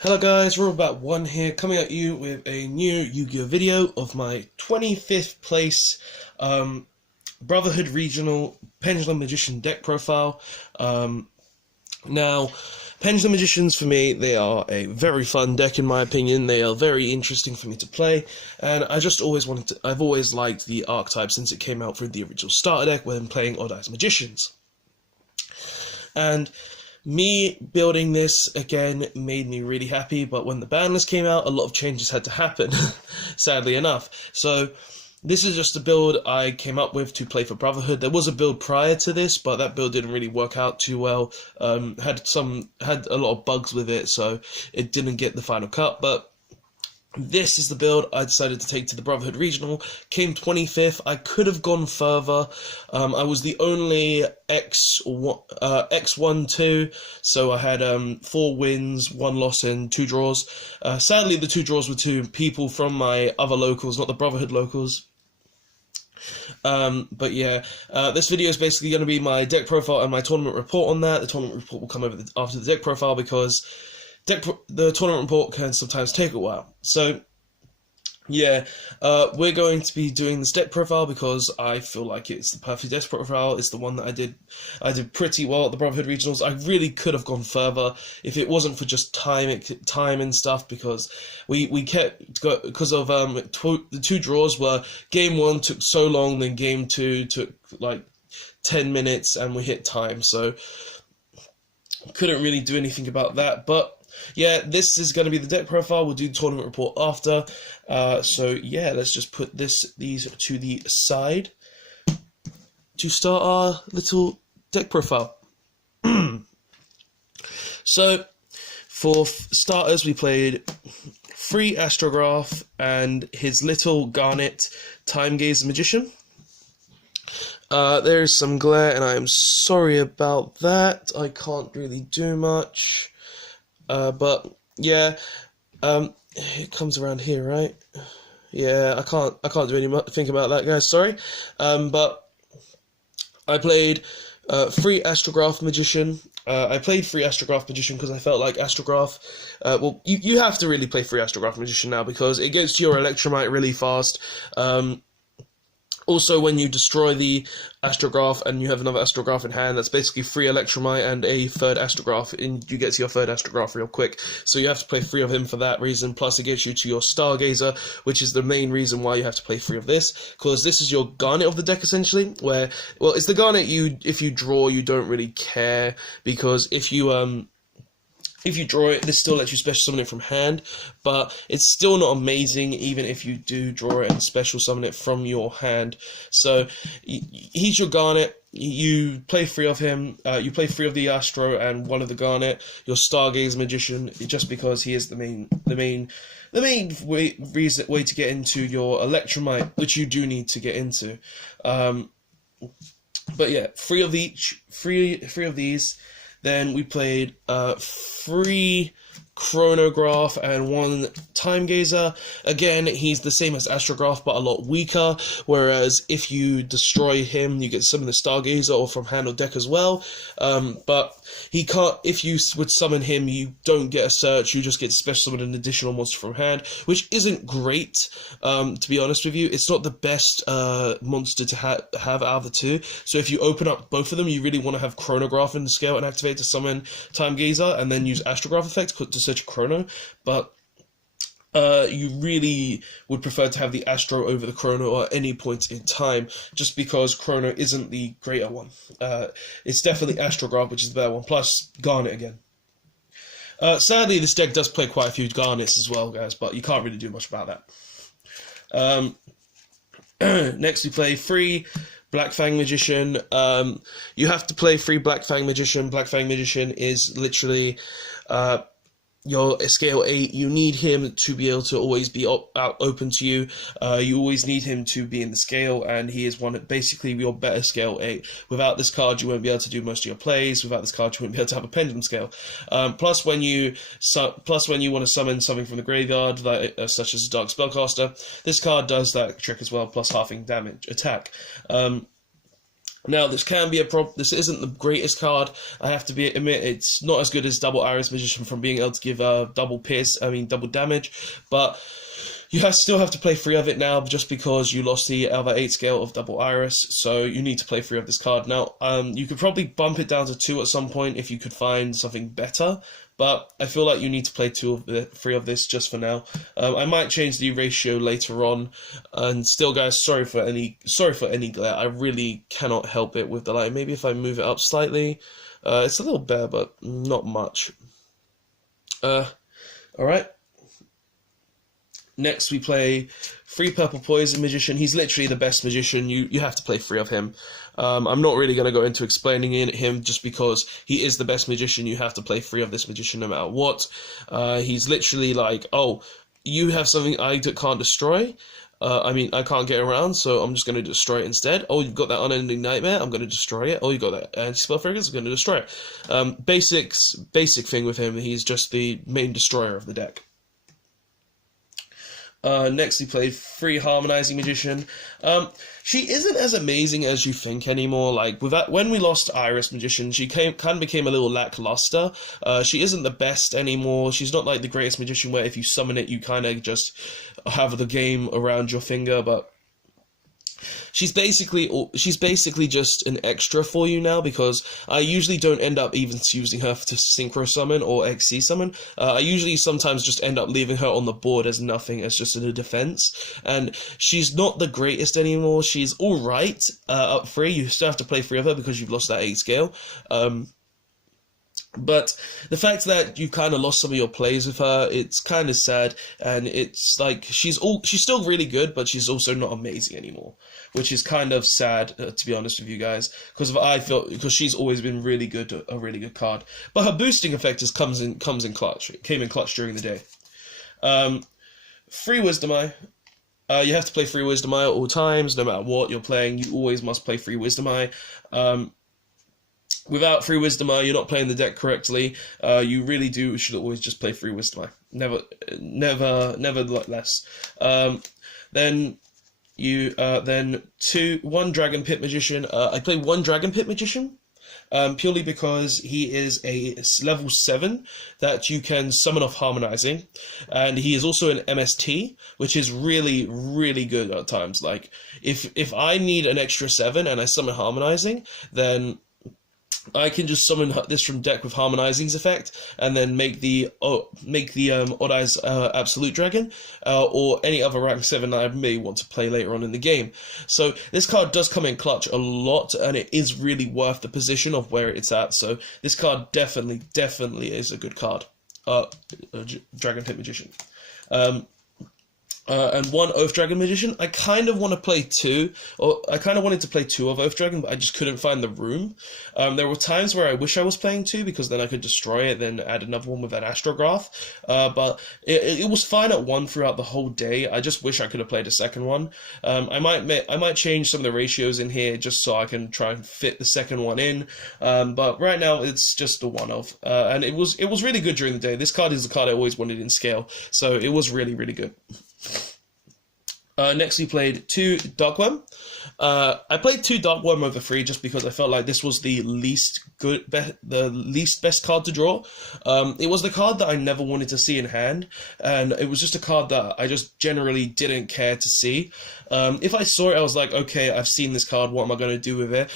Hello guys, Robot1 here, coming at you with a new Yu-Gi-Oh video of my 25th place Brotherhood Regional Pendulum Magician deck profile. Now, Pendulum Magicians for me, they are a very fun deck in my opinion. They are very interesting for me to play, and I've always liked the archetype since it came out through the original starter deck when playing Odd Eyes Magicians. And me building this again made me really happy, but when the ban list came out, a lot of changes had to happen, sadly enough. So this is just a build I came up with to play for Brotherhood. There was a build prior to this, but that build didn't really work out too well. Had a lot of bugs with it, so it didn't get the final cut. But this is the build I decided to take to the Brotherhood Regional. Came 25th. I could have gone further. I was the only X1-2, so I had 4 wins, 1 loss, and 2 draws. Sadly, the 2 draws were to people from my other locals, not the Brotherhood locals. But yeah, this video is basically going to be my deck profile and my tournament report on that. The tournament report will come over after the deck profile because the tournament report can sometimes take a while. So yeah, we're going to be doing this deck profile because I feel like it's the perfect deck profile. It's the one that I did pretty well at the Brotherhood Regionals. I really could have gone further if it wasn't for just time and stuff, because we kept, because of the 2 draws were game 1 took so long, then game 2 took like 10 minutes, and we hit time, so couldn't really do anything about that. But yeah, this is going to be the deck profile. We'll do the tournament report after. So yeah, let's just put these to the side to start our little deck profile. So for starters, we played Free Astrograph and his little Garnet Time Gaze Magician. There is some glare, and I am sorry about that. I can't really do much. But yeah, it comes around here, right? Yeah, I can't do anything about that, guys. Sorry. But I played Free Astrograph Magician. I played Free Astrograph Magician because I felt like Astrograph. Well, you have to really play Free Astrograph Magician now because it gets to your Electromite really fast. Also, when you destroy the Astrograph and you have another Astrograph in hand, that's basically 3 Electromite and a 3rd Astrograph, and you get to your 3rd Astrograph real quick. So you have to play 3 of him for that reason, plus it gets you to your Stargazer, which is the main reason why you have to play 3 of this, because this is your Garnet of the deck, essentially, where, well, it's the Garnet if you draw, you don't really care, because if you draw it, this still lets you special summon it from hand, but it's still not amazing even if you do draw it and special summon it from your hand. So he's your Garnet. You play 3 of him. You play 3 of the Astro and 1 of the Garnet. Your Stargaze Magician, just because he is the main way to get into your Electromite, which you do need to get into. But yeah, 3 of each, 3 of these. Then we played 3 Chronograph and 1 Time Gazer. Again, he's the same as Astrograph, but a lot weaker, whereas if you destroy him, you get summon the Stargazer or from hand or deck as well. But he can't, if you would summon him, you don't get a search, you just get special summon an additional monster from hand, which isn't great, to be honest with you. It's not the best monster to have out of the 2, so if you open up both of them, you really want to have Chronograph in the scale and activate to summon Time Gazer, and then use Astrograph effect to search Chrono, but you really would prefer to have the Astro over the Chrono at any point in time, just because Chrono isn't the greater one. It's definitely Astrograph, which is the better one, plus Garnet again. Sadly, this deck does play quite a few Garnets as well, guys, but you can't really do much about that. Next, we play 3 Black Fang Magician. You have to play 3 Black Fang Magician. Black Fang Magician is literally your scale 8, you need him to be able to always be open to you. You always need him to be in the scale, and he is basically your better scale 8. Without this card, you won't be able to do most of your plays. Without this card, you won't be able to have a pendulum scale. Plus, when you want to summon something from the graveyard, such as a Dark Spellcaster, this card does that trick as well. Plus halving damage attack. Now, this can be a problem. This isn't the greatest card. I have to admit, it's not as good as Double Iris Magician from being able to give double damage. But you still have to play 3 of it now, just because you lost the other 8 scale of Double Iris. So you need to play 3 of this card. Now, you could probably bump it down to 2 at some point if you could find something better. But I feel like you need to play 3 of this just for now. I might change the ratio later on. And still, guys, sorry for any glare. I really cannot help it with the light. Maybe if I move it up slightly, it's a little better, but not much. All right. Next, we play 3 Purple Poison Magician. He's literally the best magician. You have to play 3 of him. I'm not really going to go into explaining him just because he is the best magician. You have to play 3 of this magician no matter what. He's literally like, oh, you have something I can't destroy. I can't get around, so I'm just going to destroy it instead. Oh, you've got that Unending Nightmare, I'm going to destroy it. Oh, you got that Anti-Spell Fragrance, I'm going to destroy it. Basic thing with him, he's just the main destroyer of the deck. Next, we played 3 Harmonizing Magician. She isn't as amazing as you think anymore. Like, when we lost Iris Magician, she kind of became a little lackluster. She isn't the best anymore. She's not like the greatest magician where if you summon it, you kind of just have the game around your finger, but she's basically just an extra for you now, because I usually don't end up even using her to Synchro Summon or XC Summon. I usually sometimes just end up leaving her on the board as nothing, as just a defense. And she's not the greatest anymore. She's alright up 3. You still have to play 3 of her because you've lost that 8 scale. But the fact that you've kind of lost some of your plays with her, it's kind of sad, and it's like she's still really good, but she's also not amazing anymore, which is kind of sad, to be honest with you guys, because she's always been really good, a really good card. But her boosting effect comes in clutch. It came in clutch during the day. 3 Wisdom Eye. You have to play 3 Wisdom Eye at all times, no matter what you're playing. You always must play 3 Wisdom Eye. Without 3 Wisdom Eye, you're not playing the deck correctly. You really should always just play 3 Wisdom Eye. Never less. Then 1 Dragon Pit Magician. I play 1 Dragon Pit Magician, purely because he is a level 7 that you can summon off Harmonizing, and he is also an MST, which is really, really good at times. Like, if I need an extra 7 and I summon Harmonizing, then I can just summon this from deck with Harmonizing's effect, and then make the Odd Eyes Absolute Dragon, or any other rank 7 that I may want to play later on in the game. So this card does come in clutch a lot, and it is really worth the position of where it's at. So this card definitely is a good card. Dragon Pit Magician. And 1 Oath Dragon Magician. I kind of want to play 2, or I kind of wanted to play 2 of Oath Dragon, but I just couldn't find the room. There were times where I wish I was playing 2, because then I could destroy it, then add another one with an Astrograph. But it was fine at 1 throughout the whole day. I just wish I could have played a second one. I might change some of the ratios in here just so I can try and fit the second one in. But right now it's just the 1 of, and it was really good during the day. This card is the card I always wanted in scale, so it was really, really good. Next, we played 2 Darkworm. I played 2 Darkworm over 3 just because I felt like this was the least best card to draw. It was the card that I never wanted to see in hand, and it was just a card that I just generally didn't care to see. If I saw it, I was like, okay, I've seen this card, what am I going to do with it?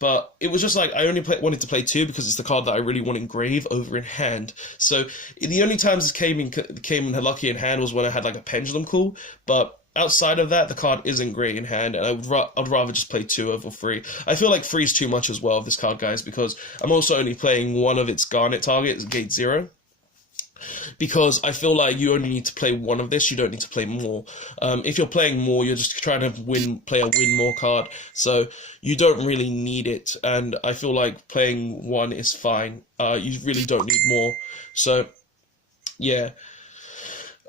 But it was just like, I only wanted to play 2 because it's the card that I really want in grave over in hand. So the only times this came in lucky in hand was when I had like a Pendulum Call. But outside of that, the card isn't great in hand, and I'd rather just play 2 over 3. I feel like 3 is too much as well of this card, guys, because I'm also only playing 1 of its Garnet targets, Gate 0. Because I feel like you only need to play 1 of this, you don't need to play more. If you're playing more, you're just trying to play a win more card, so you don't really need it, and I feel like playing 1 is fine. You really don't need more, so yeah.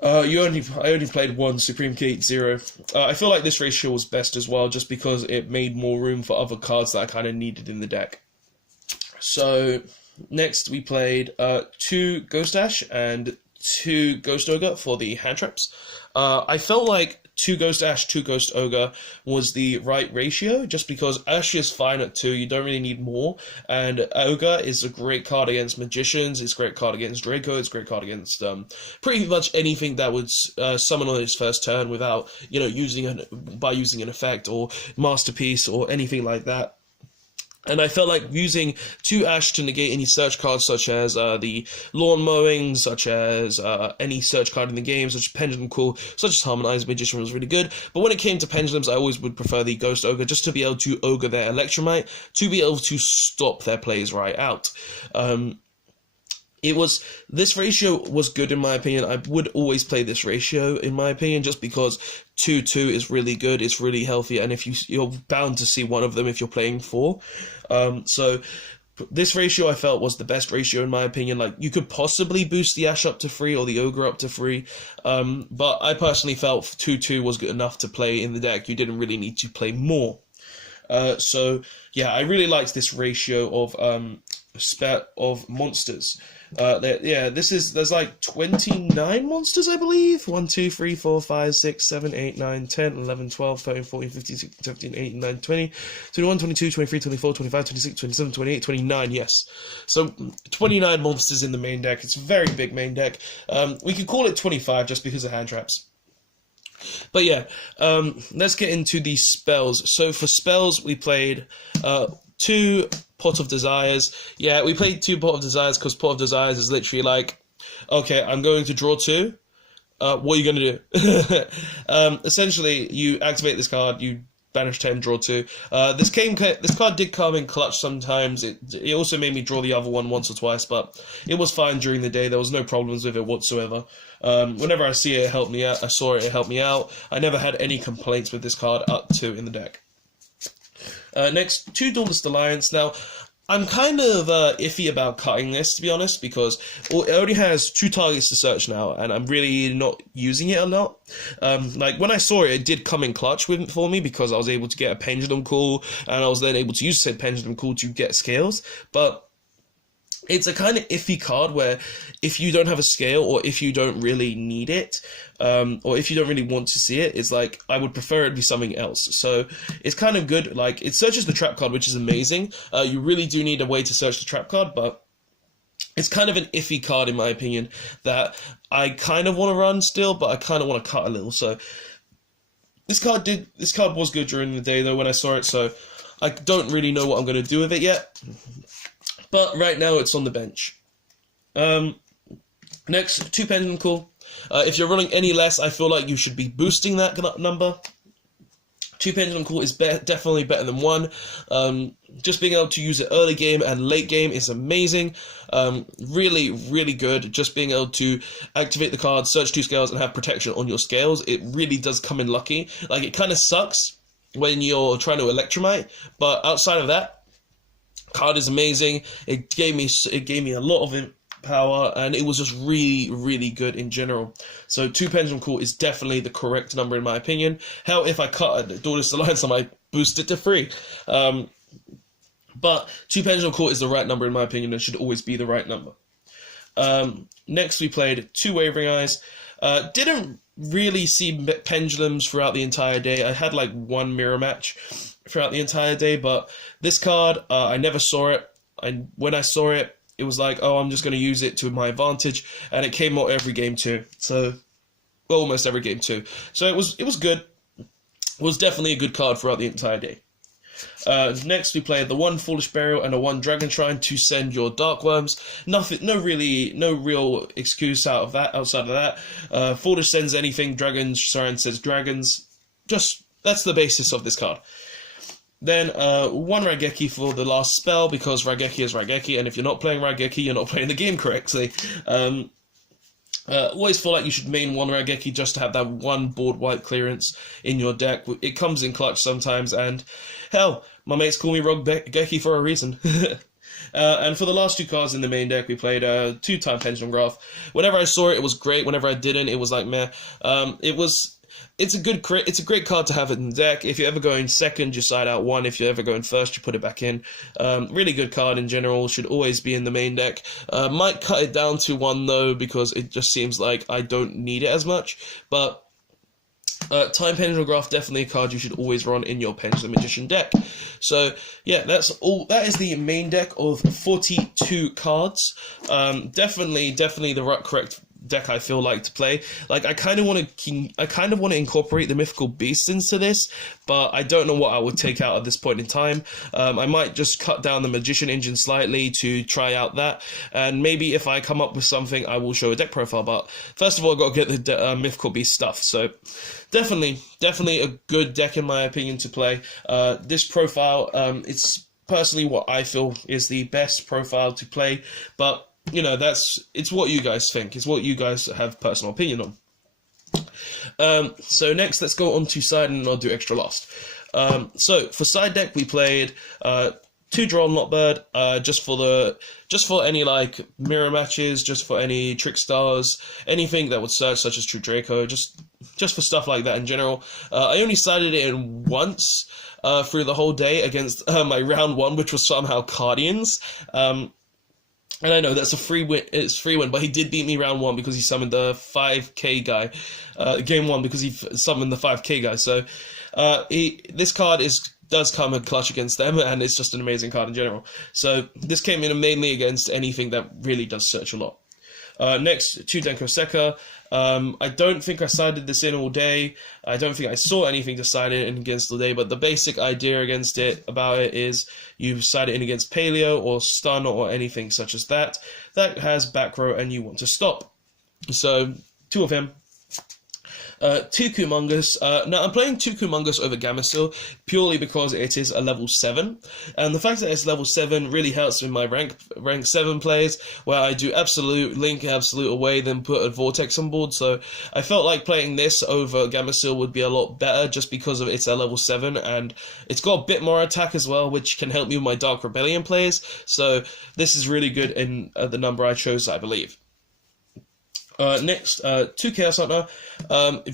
I only played 1 Supreme Gate 0. I feel like this ratio was best as well, just because it made more room for other cards that I kind of needed in the deck. So next, we played 2 Ghost Dash and 2 Ghost Ogre for the hand traps. I felt like 2 Ghost Ash, 2 Ghost Ogre was the right ratio, just because Ash is fine at 2, you don't really need more, and Ogre is a great card against Magicians, it's a great card against Draco, it's a great card against pretty much anything that would summon on its first turn without, you know, using an effect or Masterpiece or anything like that. And I felt like using 2 Ash to negate any search cards, such as the Lawn Mowing, such as any search card in the game, such as Pendulum Call, such as Harmonized Magician was really good. But when it came to Pendulums, I always would prefer the Ghost Ogre, just to be able to Ogre their Electromite, to be able to stop their plays right out. This ratio was good in my opinion. I would always play this ratio in my opinion, just because 2-2 is really good, it's really healthy, and if you're bound to see one of them if you're playing 4. So this ratio I felt was the best ratio in my opinion. Like, you could possibly boost the Ash up to 3 or the Ogre up to 3, but I personally felt 2-2 was good enough to play in the deck. You didn't really need to play more. So yeah, I really liked this ratio of monsters. There's like 29 monsters, I believe. 1, 2, 3, 4, 5, 6, 7, 8, 9, 10, 11, 12, 13, 14, 15, 16, 17, 18, 19, 20, 21, 22, 23, 24, 25, 26, 27, 28, 29, yes. So 29 monsters in the main deck. It's a very big main deck. We could call it 25 just because of hand traps. But yeah, let's get into the spells. So for spells, we played 2 Pot of Desires. Yeah, we played 2 Pot of Desires because Pot of Desires is literally like, okay, I'm going to draw 2. What are you going to do? Essentially, you activate this card, you banish 10, draw 2. This card did come in clutch sometimes. It also made me draw the other one once or twice, but it was fine during the day. There was no problems with it whatsoever. Whenever I see it, it helped me out. I saw it, it helped me out. I never had any complaints with this card up to in the deck. Next, 2 Duelist Alliance. Now, I'm kind of iffy about cutting this, to be honest, because it only has 2 targets to search now, and I'm really not using it a lot. Like, when I saw it, it did come in clutch for me, because I was able to get a Pendulum Call, and I was then able to use said Pendulum Call to get scales, but it's a kind of iffy card where if you don't have a scale, or if you don't really need it, or if you don't really want to see it, it's like, I would prefer it be something else. So it's kind of good. Like, it searches the trap card, which is amazing. You really do need a way to search the trap card, but it's kind of an iffy card in my opinion that I kind of want to run still, but I kind of want to cut a little. So this card was good during the day though when I saw it, so I don't really know what I'm going to do with it yet. But right now it's on the bench. Next, 2 Pendulum Call. If you're running any less, I feel like you should be boosting that number. 2 Pendulum Call is definitely better than 1. Just being able to use it early game and late game is amazing. Really, really good. Just being able to activate the card, search 2 scales, and have protection on your scales. It really does come in lucky. Like, it kind of sucks when you're trying to Electromite, but outside of that, card is amazing. It gave me a lot of power, and it was just really, really good in general. So 2 Pendulum Call is definitely the correct number in my opinion. Hell, if I cut a Duelist Alliance, I might boost it to 3. But 2 Pendulum Call is the right number in my opinion, and should always be the right number. Next, we played 2 Wavering Eyes. Didn't really see pendulums throughout the entire day. I had like 1 mirror match throughout the entire day, but this card, I never saw it. When I saw it, it was like, oh, I'm just going to use it to my advantage, and it came out every game too. So, well, almost every game too. So it was good. It was definitely a good card throughout the entire day. Next, we played the 1 Foolish Burial and a 1 Dragon Shrine to send your Dark Worms. No real excuse outside of that. Foolish sends anything. Dragon Shrine says dragons. That's the basis of this card. Then 1 Raigeki for the last spell, because Raigeki is Raigeki, and if you're not playing Raigeki, you're not playing the game correctly. Always feel like you should main 1 Raigeki just to have that 1 board wipe clearance in your deck. It comes in clutch sometimes, and hell, my mates call me Raigeki for a reason. And for the last 2 cards in the main deck, we played 2-time Pendulum Graph. Whenever I saw it, it was great. Whenever I didn't, it was like meh. It's a great card to have in the deck. If you're ever going second, you side out 1. If you're ever going first, you put it back in. Really good card in general. Should always be in the main deck. Might cut it down to 1 though, because it just seems like I don't need it as much. But Time Pendulum Graph, definitely a card you should always run in your Pendulum Magician deck. So yeah, that's all. That is the main deck of 42 cards. Definitely the correct deck I feel like to play. Like I kind of want to incorporate the mythical beasts into this, but I don't know what I would take out at this point in time. I might just cut down the magician engine slightly to try out that, and maybe if I come up with something, I will show a deck profile. But first of all, I've got to get the mythical beast stuff. So definitely a good deck in my opinion to play. This profile, it's personally what I feel is the best profile to play, but you know, it's what you guys think. It's what you guys have personal opinion on. So next, let's go on to side, and I'll do extra last. So for side deck, we played 2 Droll Not Bird, just for any like mirror matches, just for any trick stars, anything that would search, such as True Draco, just for stuff like that in general. I only sided it in once through the whole day against my round 1, which was somehow Cardians. And I know that's a free win. It's free win, but he did beat me round 1 because he summoned the 5k guy. Game 1 because he summoned the 5k guy. So this card does come in clutch against them, and it's just an amazing card in general. So this came in mainly against anything that really does search a lot. Next, 2 Denko Sekka. I don't think I sided this in all day. I don't think I saw anything to side it in against all day, but the basic idea about it is you side it in against Paleo or Stun or anything such as that has back row and you want to stop. So 2 of him. 2 Kumongus. Now, I'm playing 2 Kumongus over Gamecill purely because it is a level 7. And the fact that it's level 7 really helps in my rank 7 plays, where I do Absolute, Link Absolute away, then put a Vortex on board. So I felt like playing this over Gamecill would be a lot better just because of it's a level 7, and it's got a bit more attack as well, which can help me with my Dark Rebellion plays. So this is really good in the number I chose, I believe. Next, 2 Chaos Hunter.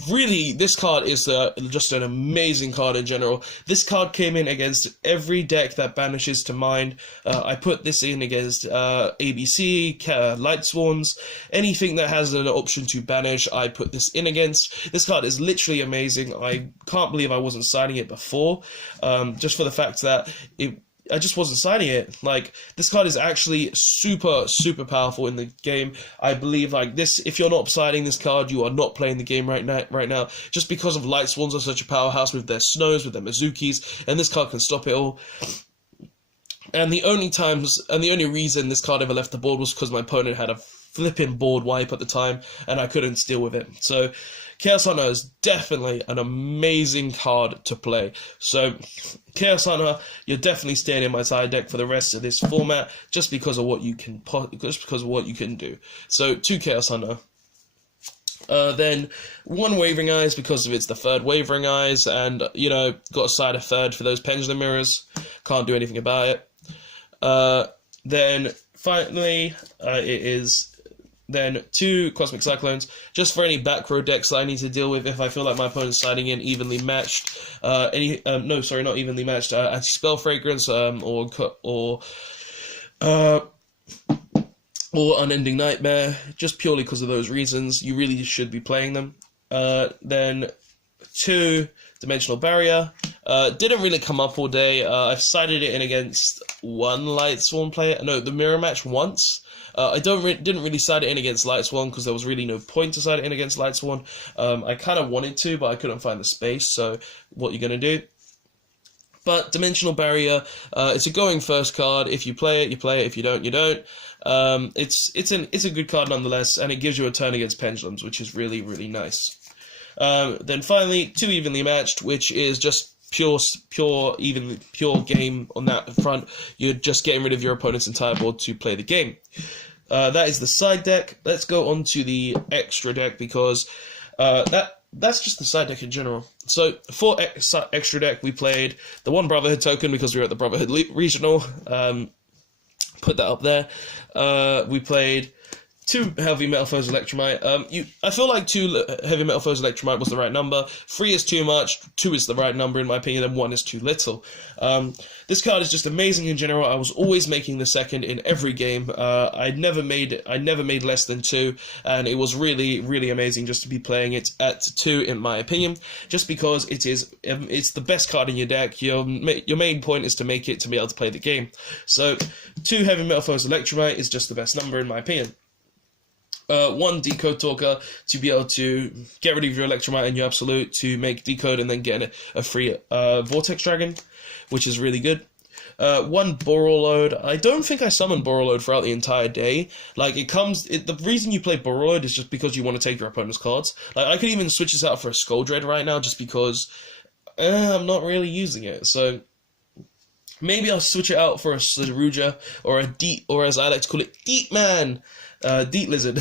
Really, this card is just an amazing card in general. This card came in against every deck that banishes to mind. I put this in against ABC, Light Swarms, anything that has an option to banish, I put this in against. This card is literally amazing. I can't believe I wasn't signing it before, just for the fact that I just wasn't signing it. Like, this card is actually super powerful in the game. I believe, like, this, if you're not signing this card, you are not playing the game right now, just because of Light Swans are such a powerhouse with their Snows, with their Mizukis, and this card can stop it all. And the only reason this card ever left the board was because my opponent had a flipping board wipe at the time, and I couldn't deal with it. So, Chaos Hunter is definitely an amazing card to play. So, Chaos Hunter, you're definitely staying in my side deck for the rest of this format, just because of what you can do. So, 2 Chaos Hunter. Then 1 Wavering Eyes because of it's the 3rd Wavering Eyes, and you know, got to side a 3rd for those Pendulum Mirrors. Can't do anything about it. Then finally, it is. Then 2 Cosmic Cyclones, just for any back row decks that I need to deal with if I feel like my opponent's siding in evenly matched. Not evenly matched. Anti-Spell Fragrance, or Unending Nightmare, just purely because of those reasons. You really should be playing them. Then 2 Dimensional Barrier. Didn't really come up all day. I've sided it in against 1 Light Swarm player. No, the mirror match once. I didn't really side it in against Light Swan because there was really no point to side it in against Light Swan. I kind of wanted to, but I couldn't find the space, so what you're going to do? But Dimensional Barrier, it's a going first card. If you play it, you play it. If you don't, you don't. It's a good card nonetheless, and it gives you a turn against Pendulums, which is really, really nice. Then finally, 2 Evenly Matched, which is just pure game on that front. You're just getting rid of your opponent's entire board to play the game. That is the side deck. Let's go on to the extra deck, because that's just the side deck in general. So for extra deck, we played the 1 Brotherhood token because we were at the Brotherhood Regional. Put that up there. We played 2 heavy metal foes Electromite. I feel like 2 heavy metal foes Electromite was the right number. 3 is too much. 2 is the right number in my opinion, and 1 is too little. This card is just amazing in general. I was always making the second in every game. I never made less than 2, and it was really, really amazing just to be playing it at 2 in my opinion. Just because it's the best card in your deck. Your main point is to make it to be able to play the game. So 2 heavy metal foes Electromite is just the best number in my opinion. 1 Decode Talker to be able to get rid of your Electromite and your Absolute to make Decode and then get a free Vortex Dragon, which is really good. 1 Borreload. I don't think I summoned Borreload throughout the entire day. Like, the reason you play Borreload is just because you want to take your opponent's cards. Like, I could even switch this out for a Skull Dread right now just because I'm not really using it. So maybe I'll switch it out for a Saruja or a Deep, or as I like to call it, Deep Man. Deep Lizard.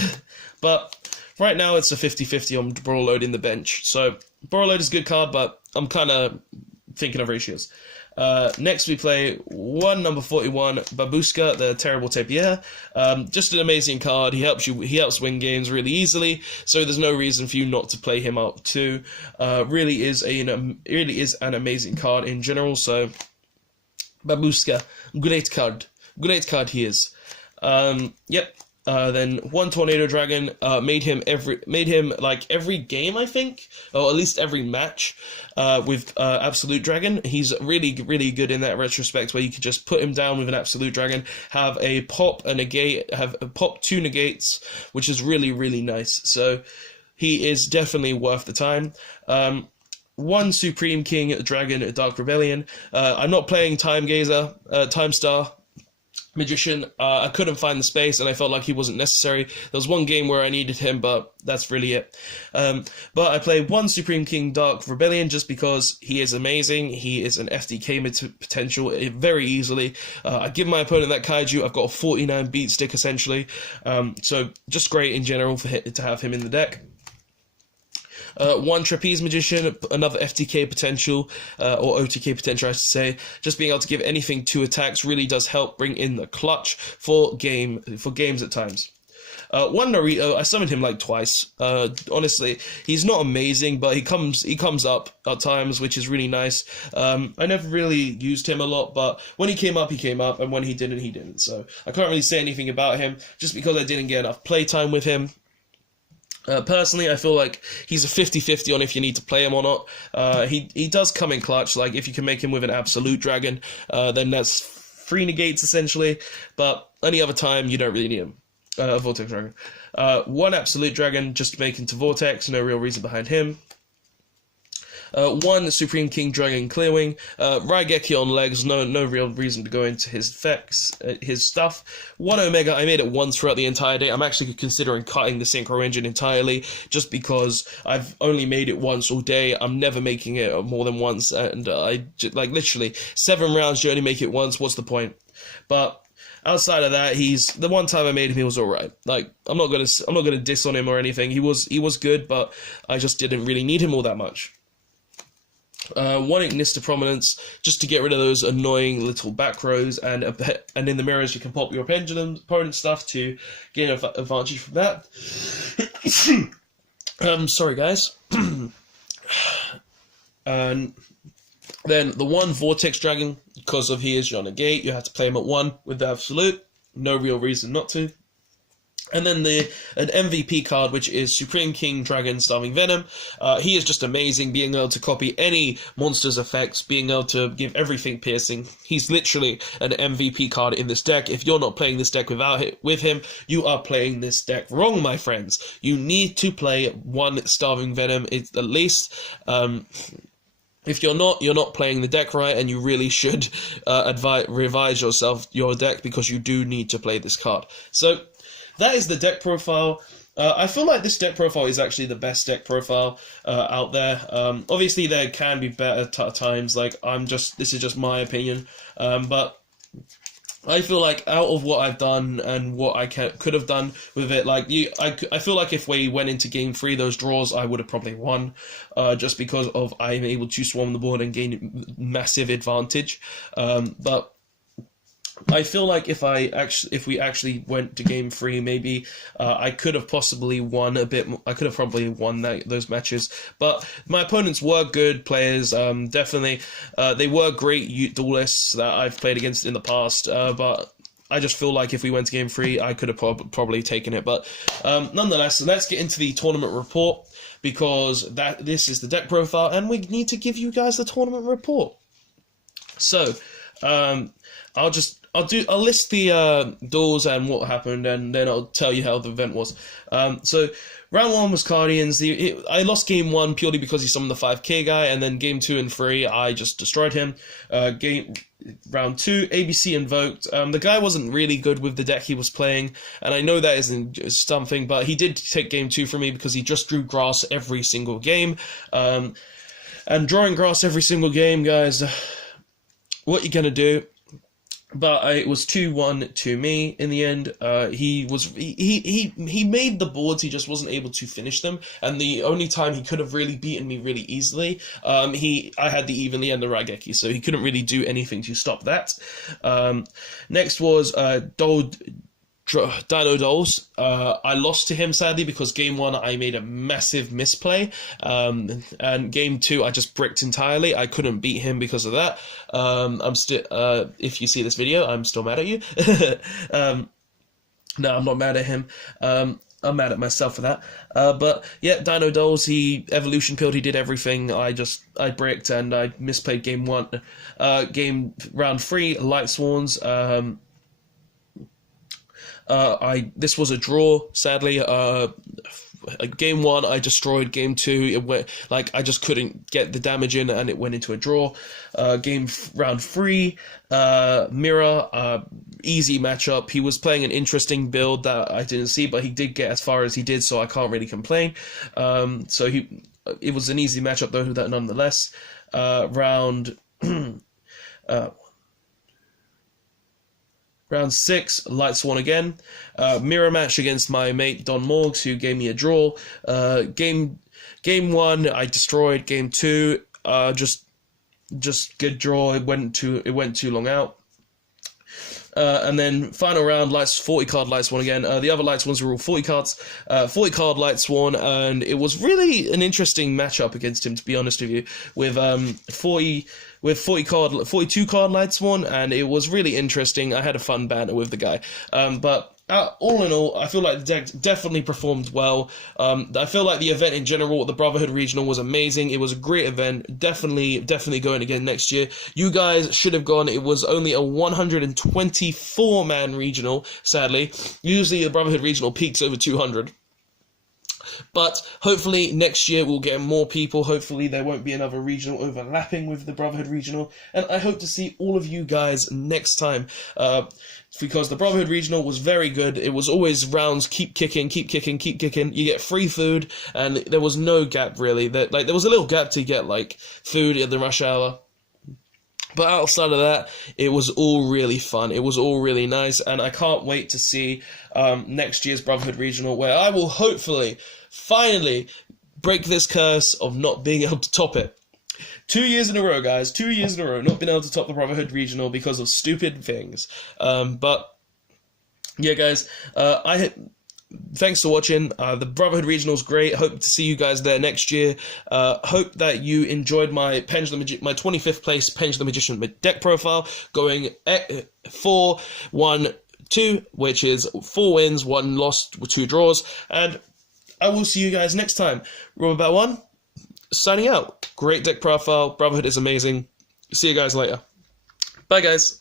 But right now it's a 50-50 on Borreload in the bench. So Borreload is a good card, but I'm kind of thinking of ratios. Next we play 1 number 41, Babushka, the Terrible Tapier. Just an amazing card. He helps win games really easily, so there's no reason for you not to play him up too. Really is an amazing card in general. So Babushka, great card he is. Yep. Then 1 Tornado Dragon, made him like every game, I think, or at least every match, with Absolute Dragon. He's really, really good in that retrospect, where you could just put him down with an Absolute Dragon, have a pop, a negate, have a pop 2 negates, which is really, really nice. So he is definitely worth the time. 1 Supreme King Dragon Dark Rebellion. I'm not playing Time Star Magician. I couldn't find the space, and I felt like he wasn't necessary. There was 1 game where I needed him, but that's really it. But I played 1 Supreme King Dark Rebellion just because he is amazing. He is an FDK potential very easily. I give my opponent that Kaiju. I've got a 49 beat stick essentially. So just great in general to have him in the deck. 1 Trapeze Magician, another FTK potential, or OTK potential, I should say. Just being able to give anything 2 attacks really does help bring in the clutch for games at times. 1 Naruto, I summoned him like twice. Honestly, he's not amazing, but he comes up at times, which is really nice. I never really used him a lot, but when he came up, and when he didn't. So I can't really say anything about him, just because I didn't get enough playtime with him. Personally, I feel like he's a 50-50 on if you need to play him or not. He does come in clutch. Like, if you can make him with an Absolute Dragon, then that's 3 negates essentially, but any other time you don't really need him. Vortex Dragon. 1 Absolute Dragon, just to make into Vortex, no real reason behind him. 1 Supreme King Dragon Clearwing, Raigeki on legs, no real reason to go into his effects, his stuff. 1 Omega, I made it once throughout the entire day. I'm actually considering cutting the Synchro Engine entirely, just because I've only made it once all day. I'm never making it more than once, and like literally 7 rounds, you only make it once, what's the point? But outside of that, the one time I made him, he was alright. Like, I'm not gonna diss on him or anything. He was good, but I just didn't really need him all that much. 1 Ignister Prominence, just to get rid of those annoying little back rows, and in the mirrors you can pop your Pendulum opponent stuff to gain an advantage from that. Sorry guys. And then the 1 Vortex Dragon, because of he is on a gate, you have to play him at 1 with the Absolute. No real reason not to. And then an MVP card, which is Supreme King Dragon Starving Venom. He is just amazing, being able to copy any monster's effects, being able to give everything piercing. He's literally an MVP card in this deck. If you're not playing this deck with him, you are playing this deck wrong, my friends. You need to play 1 Starving Venom at least. If you're not playing the deck right, and you really should revise your deck, because you do need to play this card. So that is the deck profile. I feel like this deck profile is actually the best deck profile out there. Obviously, there can be better times. Like, this is just my opinion. But I feel like out of what I've done and what I could have done with it, like I feel like if we went into Game 3, those draws, I would have probably won, just because of I'm able to swarm the board and gain massive advantage. But I feel like if we actually went to game 3, maybe I could have possibly won a bit. I could have probably won those matches, but my opponents were good players. Definitely, they were great duelists that I've played against in the past. But I just feel like if we went to game 3, I could have probably taken it. But nonetheless, let's get into the tournament report, because this is the deck profile, and we need to give you guys the tournament report. So, I'll list the duels and what happened, and then I'll tell you how the event was. So round 1 was Guardians. I lost game 1 purely because he summoned the 5k guy, and then game 2 and 3 I just destroyed him. Round 2, ABC invoked. The guy wasn't really good with the deck he was playing, and I know that isn't something, but he did take game 2 from me because he just drew grass every single game. And drawing grass every single game, guys, what you gonna do? But it was 2-1 to me in the end. He made the boards, he just wasn't able to finish them. And the only time he could have really beaten me really easily, I had the Evenly and the Raigeki, so he couldn't really do anything to stop that. Next was Dino Dolls. I lost to him sadly because game 1 I made a massive misplay, and game 2 I just bricked entirely. I couldn't beat him because of that. I'm still, if you see this video, I'm still mad at you. No, I'm not mad at him. I'm mad at myself for that. But yeah, Dino Dolls, he evolution killed, he did everything. I bricked and I misplayed game 1. Round 3, Light Swans. This was a draw, sadly. Game 1 I destroyed. Game 2 it went I just couldn't get the damage in, and it went into a draw. Round 3, Mirror, easy matchup. He was playing an interesting build that I didn't see, but he did get as far as he did, so I can't really complain. It was an easy matchup though, that nonetheless. Round 6, Light Swan again. Mirror match against my mate Don Morgs, who gave me a draw. Game 1, I destroyed. Game 2, just good draw. It went too long out. And then final round, 40 card Light Swan again. The other Light Swans were all 40 cards. 40 card Light Swan, and it was really an interesting matchup against him, to be honest with you, with 42 card Light Swan, and it was really interesting. I had a fun banter with the guy. But all in all, I feel like the deck definitely performed well. I feel like the event in general, the Brotherhood Regional, was amazing. It was a great event. Definitely going again next year. You guys should have gone. It was only a 124-man regional, sadly. Usually the Brotherhood Regional peaks over 200. But hopefully next year we'll get more people. Hopefully there won't be another regional overlapping with the Brotherhood Regional. And I hope to see all of you guys next time. Because the Brotherhood Regional was very good. It was always rounds, keep kicking. You get free food, and there was no gap really. There was a little gap to get food in the rush hour. But outside of that, it was all really fun. It was all really nice, and I can't wait to see next year's Brotherhood Regional, where I will hopefully, finally, break this curse of not being able to top it. 2 years in a row, guys. 2 years in a row, not been able to top the Brotherhood Regional because of stupid things. But, yeah, guys, thanks for watching. The Brotherhood Regional is great. Hope to see you guys there next year. Hope that you enjoyed my 25th place Pendulum Magician deck profile, going 4-1-2, which is 4 wins, 1 loss, 2 draws. And I will see you guys next time. Rubberbat1, signing out. Great deck profile. Brotherhood is amazing. See you guys later. Bye, guys.